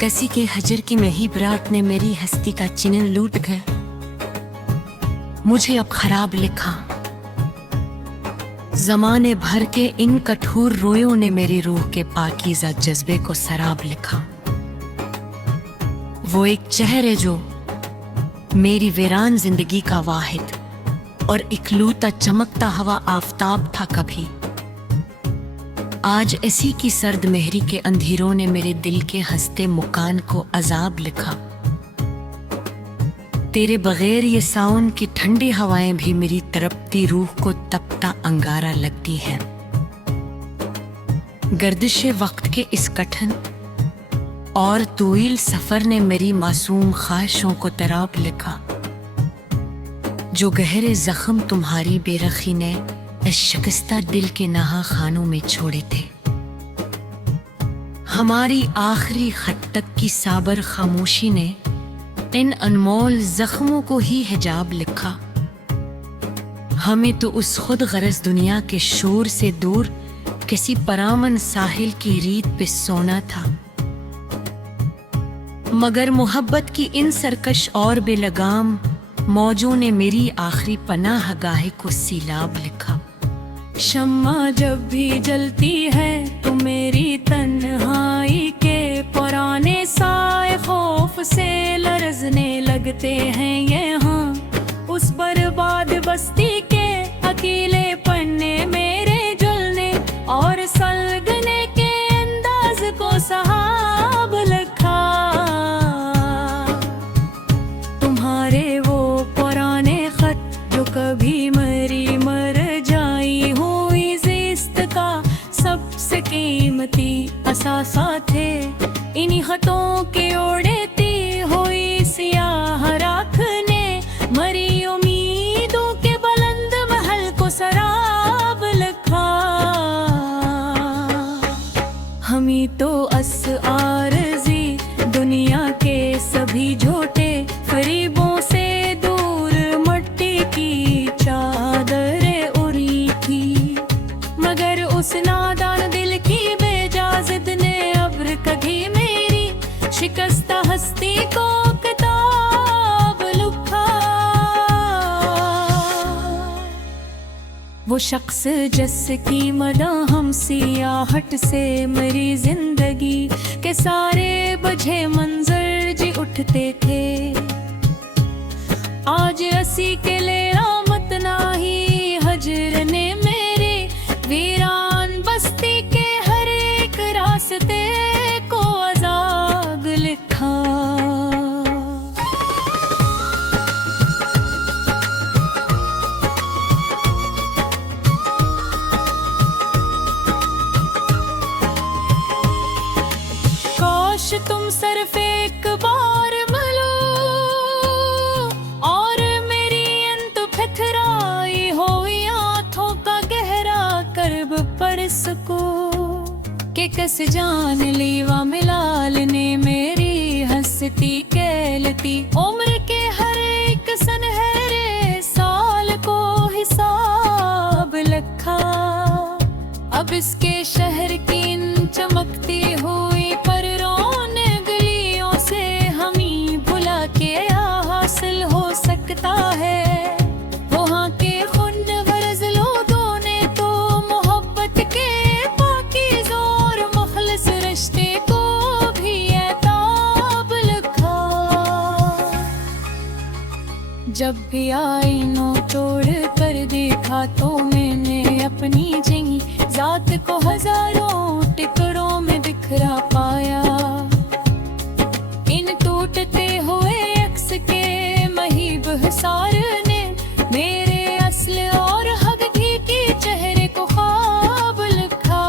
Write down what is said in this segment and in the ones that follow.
किसी के हजर की महब रात ने मेरी हस्ती का चिन्ह लूट गए। मुझे अब खराब लिखा। जमाने भर के इन कठोर रोयों ने मेरी रूह के पाकीज़ा जज्बे को सराब लिखा। वो एक चेहरे जो मेरी वीरान जिंदगी का वाहिद और इकलौता चमकता हवा आफताब था कभी। आज इसी की सर्द मेहरी के अंधेरों ने मेरे दिल के हंसते मुकान को अजाब लिखा। तेरे बगैर ये सावन की ठंडी हवाएं भी मेरी तड़पती रूह को तपता अंगारा लगती हैं। गर्दिशे वक्त के इस कठिन और तवील सफर ने मेरी मासूम ख्वाहिशों को तराब लिखा। जो गहरे जख्म तुम्हारी बेरखी ने इस शिकस्ता दिल के नहा खानों में छोड़े थे। हमारी आखिरी खत तक की साबर खामोशी ने इन अनमोल जख्मों को ही हिजाब लिखा। हमें तो उस खुद गरज दुनिया के शोर से दूर किसी परामन साहिल की रीत पे सोना था, मगर मोहब्बत की इन सरकश और बेलगाम मौजों ने मेरी आखिरी पनाह गाहे को सीलाब लिखा। शम्मा जब भी जलती है तो मेरी तन्हाई के पुराने साए खौफ से लरजने लगते हैं यहाँ। उस बर्बाद बस्ती के अकेले पन्ने मेरे जलने और सलगने के अंदाज को सहाब लिखा। तुम्हारे वो पुराने खत जो कभी मरी मर जाई हुई जिस्त का सबसे कीमती असासा थे। इन्हीं खतों के ओढ़ती हुई सियाह राख ने मरी उम्मीदों के बुलंद महल को सराब लिखा। हमी तो आरज़ी दुनिया के सभी झूठे फरीबों से दूर मट्टी की चादर उड़ी थी, मगर उस नादान दिल की बेजाज़िद ने अब्र कभी मेरी शिकस्ता हस्ती को किताब लिखा। वो शख्स जिसकी मदह हम सियाहट से मेरी जिंदगी के सारे बझे मंजर जी उठते थे, आज असी के ले आमत नाही हजर ने मेरे वीरान बस्ती के हर एक रास्ते को आजाद लिखा। काश तुम सिर्फ एक बार मिलो और मेरी अंत फिथराई हो आंखों का गहरा कर्ब पर सको कि कस जान लीवा मिलाल ने मेरी हंसती कहलती उम्र के हर एक सुनहरे साल को हिसाब लिखा। अब इसके शहर की इन चमकती हुई पर रोने गलियों से हमी भुला के हासिल हो सकता है। वहाँ के खुन वरज लोगों ने तो मोहब्बत के पाकीज़ और मुखलिस रिश्ते को भी ऐताब लिखा। जब भी आईनों तोड़ कर देखा तो मैंने अपनी जिंगी जात को हजारों टुकड़ों में बिखरा पाया। इन टूटते हुए अक्स के महीब हिसार ने मेरे असल और हकीकी चेहरे को ख्वाब लिखा।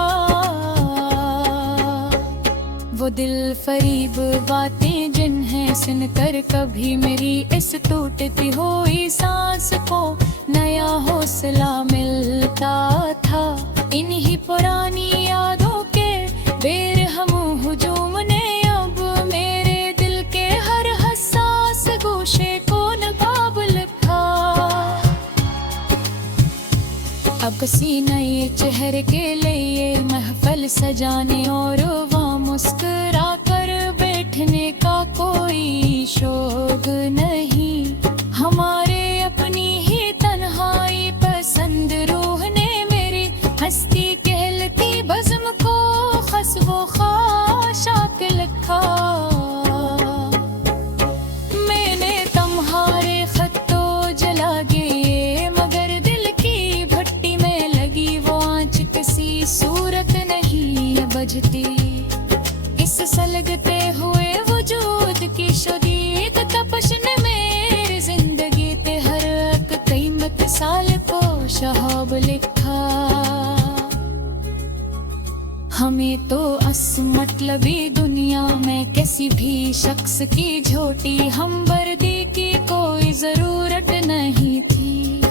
वो दिल फरीब बातें जिन्हें सुनकर कभी मेरी इस टूटती हुई सांस को नया हौसला मिलता था। इन्हीं पुरानी यादों के बेरहम हुजूम ने अब मेरे दिल के हर हसास गोशे को नकाब लिखा। अब किसी नए चेहरे के लिए महफल सजाने और वहाँ मुस्कुरा कर बैठे रहने का कोई शौक नहीं, हमारे अपनी ही तन्हाई पसंद रूह ने मेरी हस्ती कहलती बज़्म को खस्बो खाशाक लिखा। मैंने तुम्हारे खत तो जला गए मगर दिल की भट्टी में लगी वो आँच किसी सूरत नहीं बजती। इस सलगते हुए वजूद की शदीद तपश ने मेरी जिंदगी ते हर एक कीमत साल को शहाब लिखा। हमें तो मतलबी दुनिया में किसी भी शख्स की झोटी हमदर्दी की कोई जरूरत नहीं थी,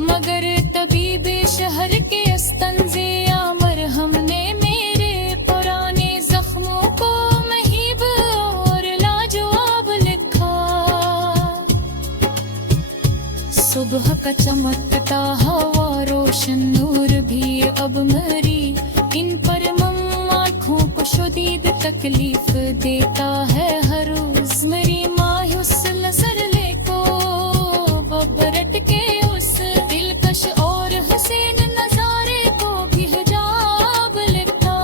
मगर तबीब शहर के अस्तंज़े आमर हमने मेरे पुराने जख्मों को महीब और लाजवाब लिखा। सुबह का चमकता हवा रोशन नूर भी अब मरी, इन पर आँखों को शदीद तकलीफ देता है हर रोज। मेरी मायूस नजर लेको बबरट के उस दिलकश और हसीन नजारे को भी हिजाब लिखा।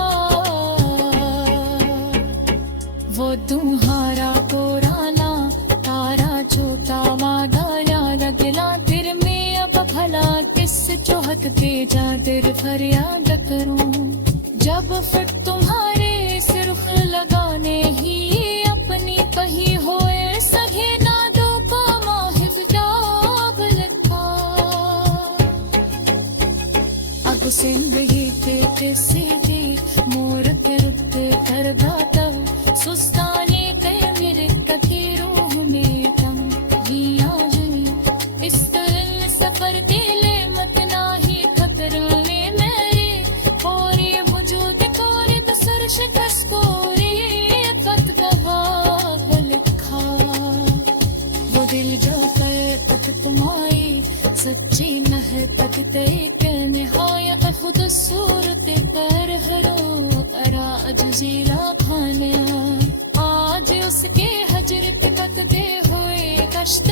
वो तुम्हारा पुराना तारा जो तावादा याद गिला दिल में अब भला किस चौहक दे जा दिल फरियाद करूं। जब फिर तुम्हारे सिर लगाने ही अपनी कही होए सगे नादों का माहिब जाब लिखा। अब जिंदगी पे सीधी मोर के रुत कर दाता सुस्ताने गए मेरे कथी रूह में तम जिया जनी। इस तरह सफर दिले मत नाही खतर में मेरे और ये वजूद कोरे बसर शिकस कोरे वक्त का भाग लिखा। वो दिल जो कर तक तुम्हारी सच्ची नह तक देख निहाया खुद सूरत पर हरो अरा अजजीला खाने आज उसके हजर के कत दे हुए कष्ट